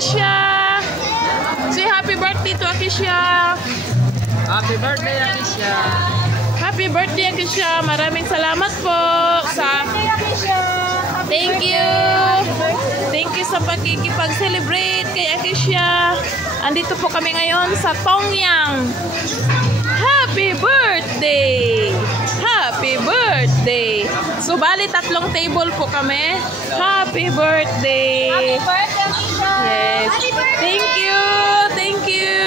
Akisha. Say happy birthday to Akisha. Happy birthday, Akisha. Happy birthday, Akisha. Maraming salamat po sa... Thank you. Thank you sa pagkikipag-celebrate kay Akisha. Andito po kami ngayon sa Tongyang. Happy birthday! Happy birthday! So, bali 3 table po kami. Happy birthday! Happy birthday, Akisha! Yes. Happy birthday! Thank you! Thank you!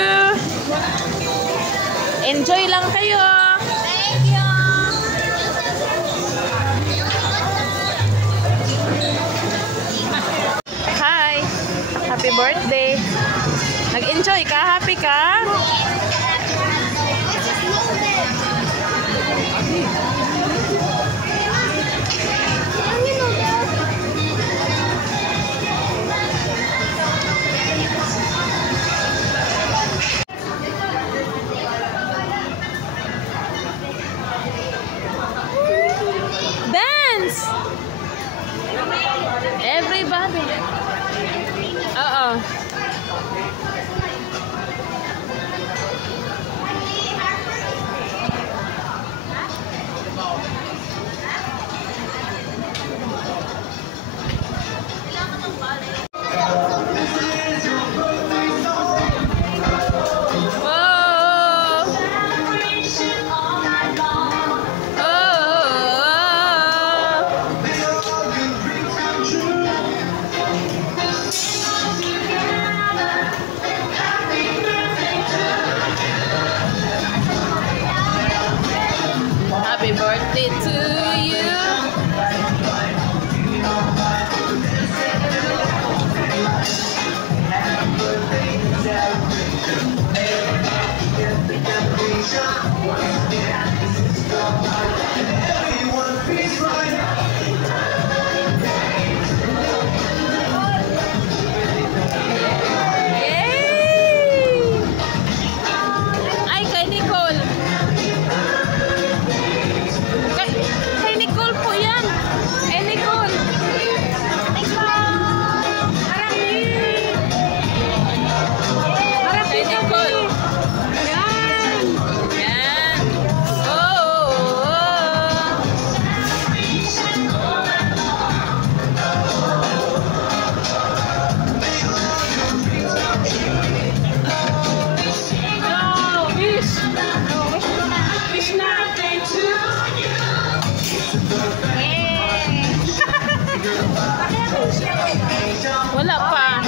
Enjoy lang kayo! Thank you! Hi! Happy birthday! Nag-enjoy ka? Happy ka? Dance! Everybody! Oo. Happy birthday to you. Yay! Ay, kay Nicole. Kay Nicole po yan. Eh, Nicole. Harap kay Nicole. Yan. Yan. Oh. No, fish. Fish na. Wala pa.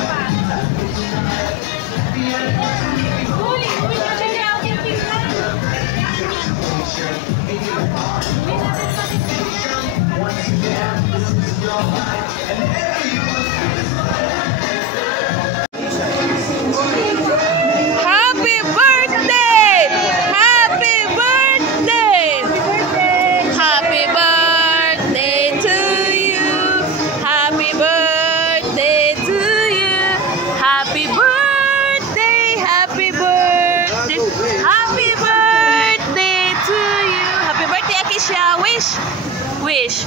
Happy birthday! Happy birthday! Happy birthday to you. Happy birthday to you. Happy birthday. Happy birthday. Happy birthday to you. Happy birthday, Akisha. Wish. Wish.